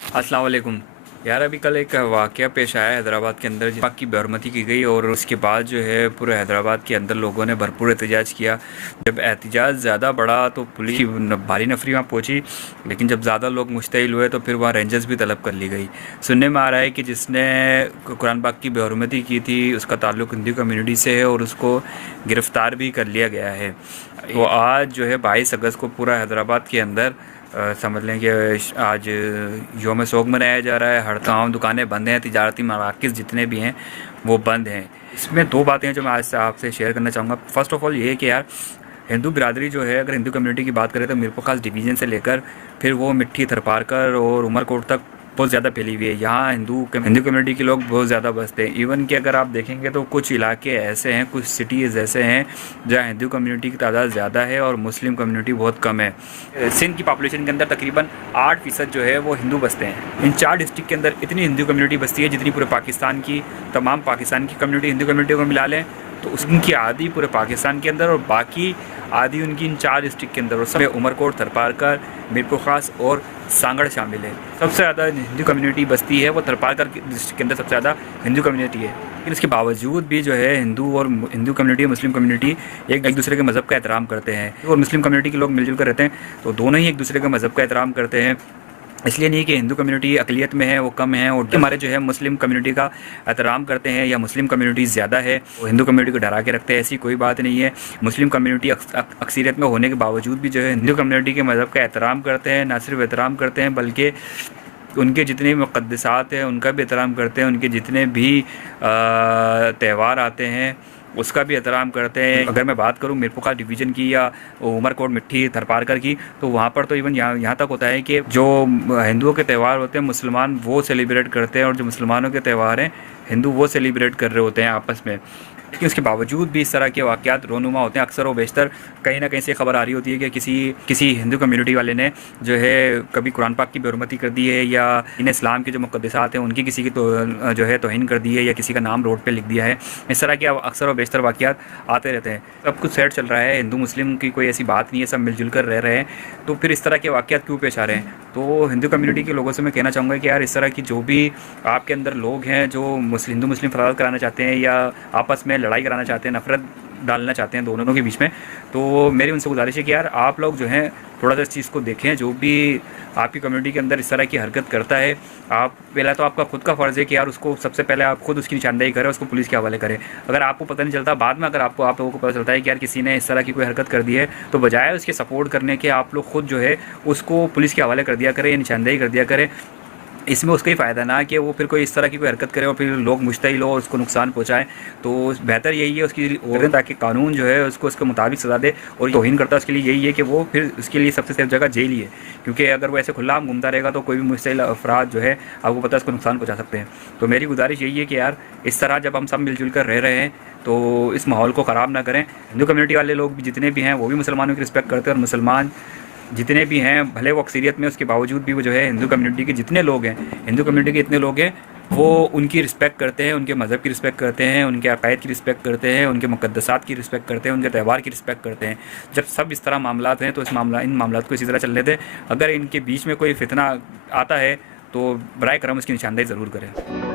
अस्सलाम वालेकुम। यार अभी कल एक वाक़या पेश आया हैदराबाद के अंदर, पाक की बेरहमती की गई और उसके बाद जो है पूरे हैदराबाद के अंदर लोगों ने भरपूर एहतजाज किया। जब एहतजाज ज़्यादा बढ़ा तो पुलिस की भारी नफरी वहाँ पहुँची, लेकिन जब ज़्यादा लोग मुश्तइल हुए तो फिर वहाँ रेंजर्स भी तलब कर ली गई। सुनने में आ रहा है कि जिसने कुरान पाक की बेहरमती की थी उसका ताल्लुक हिंदू कम्युनिटी से है और उसको गिरफ़्तार भी कर लिया गया है। तो आज जो है 22 अगस्त को पूरा हैदराबाद के अंदर समझ लें कि आज योम सोग मनाया जा रहा है। हर तमाम दुकानें बंद हैं, तिजारती मराकज़ जितने भी हैं वो बंद हैं। इसमें दो बातें हैं जो मैं आज से आपसे शेयर करना चाहूँगा। फ़र्स्ट ऑफ़ ऑल ये है कि यार हिंदू बिरादरी जो है, अगर हिंदू कम्युनिटी की बात करें तो मीरपुर खास डिवीज़न से लेकर फिर वो मिट्टी थरपारकर और उमरकोट तक बहुत ज़्यादा फैली हुई है। यहाँ हिंदू कम्युनिटी के लोग बहुत ज़्यादा बसते हैं। इवन कि अगर आप देखेंगे तो कुछ इलाके ऐसे हैं, कुछ सिटीज़ ऐसे हैं जहाँ हिंदू कम्युनिटी की तादाद ज़्यादा है और मुस्लिम कम्युनिटी बहुत कम है। सिंध की पॉपुलेशन के अंदर तकरीबन 8% जो है वो हिंदू बसते हैं। इन 4 डिस्ट्रिक्ट के अंदर इतनी हिंदू कम्युनिटी बसती है जितनी पूरे पाकिस्तान की तमाम पाकिस्तान की कम्युनिटी हिंदू कम्युनिटी को मिला लें तो उनकी आधी पूरे पाकिस्तान के अंदर और बाकी आधी उनकी इन 4 डिस्ट्रिक्ट के अंदर। और सब उमरकोट, थरपारकर, मीरपुर खास और सांगड़ शामिल है। सबसे ज़्यादा हिंदू कम्युनिटी बसती है वो थरपारकर डिस्ट्रिक्ट के अंदर सबसे ज़्यादा हिंदू कम्युनिटी है। लेकिन इसके बावजूद भी जो है हिंदू कम्युनिटी और मुस्लिम कम्युनिटी एक दूसरे के मज़हब का एहतराम करते हैं और मुस्लिम कम्युनिटी के लोग मिलजुल कर रहते हैं, तो दोनों ही एक दूसरे के मज़हब का एहतराम करते हैं। इसलिए नहीं कि हिंदू कम्युनिटी अकलियत में है वो कम है और हमारे जो है मुस्लिम कम्युनिटी का एहतराम करते हैं या मुस्लिम कम्युनिटी ज़्यादा है वो हिंदू कम्युनिटी को डरा के रखते हैं, ऐसी कोई बात नहीं है। मुस्लिम कम्युनिटी अक्सरियत में होने के बावजूद भी जो है हिंदू कम्युनिटी के मज़हब का एहतराम करते हैं। ना सिर्फ एहतराम करते हैं बल्कि उनके जितने भी मुक़द्दसात हैं उनका भी एहतराम करते हैं। उनके जितने भी त्यौहार आते हैं उसका भी एहतराम करते हैं। अगर मैं बात करूँ मीरपुर खास डिवीज़न की या उमरकोट, मिट्टी, थरपारकर की, तो वहाँ पर तो इवन यहाँ तक होता है कि जो हिंदुओं के त्यौहार होते हैं मुसलमान वो सेलिब्रेट करते हैं और जो मुसलमानों के त्यौहार हैं हिंदू वो सेलिब्रेट कर रहे होते हैं आपस में। लेकिन उसके बावजूद भी इस तरह के वाक़यात रोनुमा होते हैं। अक्सर व बेशतर कहीं ना कहीं से खबर आ रही होती है कि किसी हिंदू कम्युनिटी वाले ने जो है कभी कुरान पाक की बेहरमती कर दी है या इन इस्लाम के जो मुक़द्दसात हैं उनकी किसी की तो जो है तौहीन कर दी है या किसी का नाम रोड पे लिख दिया है। इस तरह के अक्सर व बेशतर वाक़यात आते रहते हैं। सब कुछ सेट चल रहा है, हिंदू मुस्लिम की कोई ऐसी बात नहीं है, सब मिलजुल कर रह रहे हैं, तो फिर इस तरह के वाक़यात क्यों पेश आ रहे हैं? तो हिंदू कम्युनिटी के लोगों से मैं कहना चाहूँगा कि यार इस तरह की जो भी आपके अंदर लोग हैं जो हिंदू मुस्लिम फसाद कराना चाहते हैं या आपस में लड़ाई कराना चाहते हैं, नफरत डालना चाहते हैं दोनों के बीच में, तो मेरी उनसे गुजारिश है कि यार आप लोग जो हैं थोड़ा सा इस चीज़ को देखें। जो भी आपकी कम्युनिटी के अंदर इस तरह की हरकत करता है, आप पहला तो आपका खुद का फ़र्ज़ है कि यार उसको सबसे पहले आप खुद उसकी निशानदेही करें, उसको पुलिस के हवाले करें। अगर आपको पता नहीं चलता, बाद में अगर आप लोगों को पता चलता है कि यार किसी ने इस तरह की कोई हरकत कर दी है, तो बजाय उसके सपोर्ट करने के आप लोग खुद जो है उसको पुलिस के हवाले कर दिया करें या निशानदेही कर दिया करें। इसमें उसका ही फ़ायदा ना कि वो फिर कोई इस तरह की कोई हरकत करे और फिर लोग मुश्तइल हो और उसको नुकसान पहुंचाए। तो बेहतर यही है उसकी और ताकि कानून जो है उसको उसके मुताबिक सज़ा दे। और तौहीन करता है उसके लिए यही है कि वो फिर उसके लिए सबसे सेफ जगह जेल ही है, क्योंकि अगर वो ऐसे खुला आम घूमता रहेगा तो कोई भी मुश्तइल अफराद जो है आपको पता है उसको नुकसान पहुँचा सकते हैं। तो मेरी गुजारिश यही है कि यार इस तरह जब हम सब मिलजुल कर रह रहे हैं तो इस माहौल को ख़राब ना करें। हिंदू कम्युनिटी वाले लोग भी जितने भी हैं वो भी मुसलमानों की रिस्पेक्ट करते हैं और मुसलमान जितने भी हैं भले वो अक्सरियत में, उसके बावजूद भी वो जो है हिंदू कम्युनिटी के जितने लोग हैं, हिंदू कम्युनिटी के इतने लोग हैं, वो उनकी रिस्पेक्ट करते हैं, उनके मज़हब की रिस्पेक्ट करते हैं, उनके अक़ायद की रिस्पेक्ट करते हैं, उनके मुक़द्दसात की रिस्पेक्ट करते हैं, उनके त्यौहार की रिस्पेक्ट करते हैं। जब सब इस तरह मामलात हैं तो इन मामलात को इसी तरह चल लेते हैं। अगर इनके बीच में कोई फितना आता है तो बराए करम उसकी निशानदेही ज़रूर करें।